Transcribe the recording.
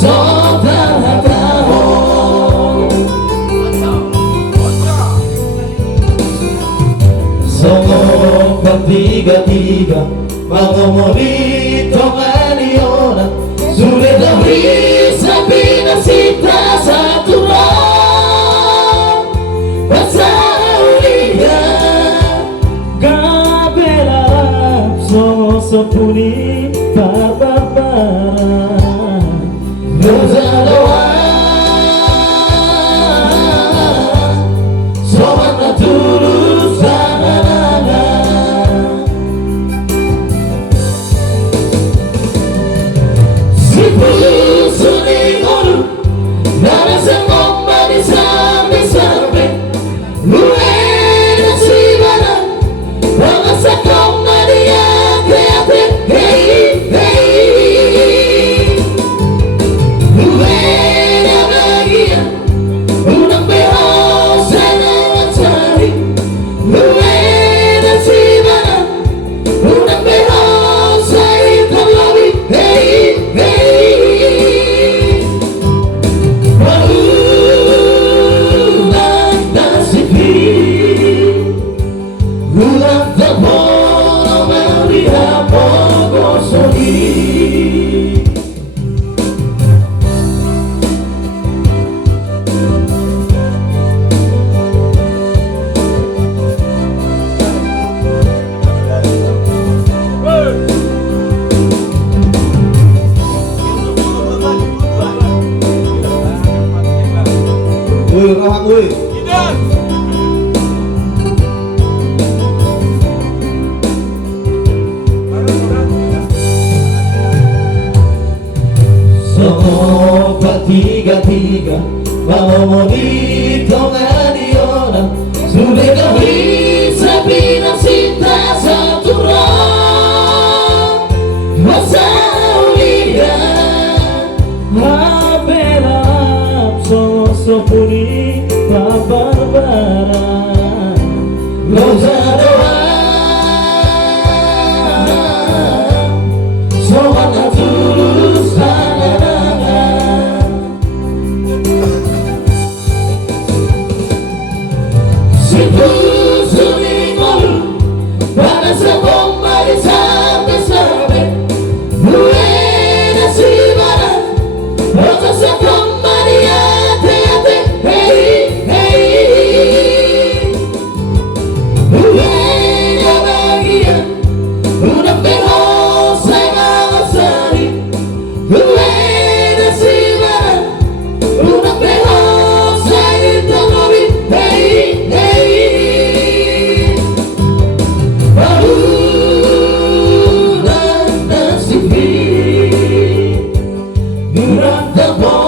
sobrang tao. Songong bertiga-tiga mengomongi tonganiona. Sulit dari sapi nasita satu orang Pasaulia Gabela Songo sepuni Bababara Rozadawa Sobat naturus sanana Sipulu suning ulu Nara sengong bani sambe-sambe Luwe nasi bana Banga sakong nadia kreate Hei, hei Luwe na bagia Unang beho sana matari Luwe nasi bana Unang beho sa itang labi Hei, hei Ulang tahun melihat pogosoni Woi, rahang woi. Tiga-tiga mengomongi tonganiona Sudah kawin sabina cinta satu orang Masaulia Mabela Sopuni Babarbara Lozadawa Sobat naturus sanana Sipulu suning ulu Bana sengong bani sambe-sambe Luwe nasi bana Banga sakong bani ate-ate Hei, hei Luwe na bagia Unang beho say mga sari Luwe nasi bana Unang beho say itang labi Hei, hei Bahulan nasibi Nurang tamo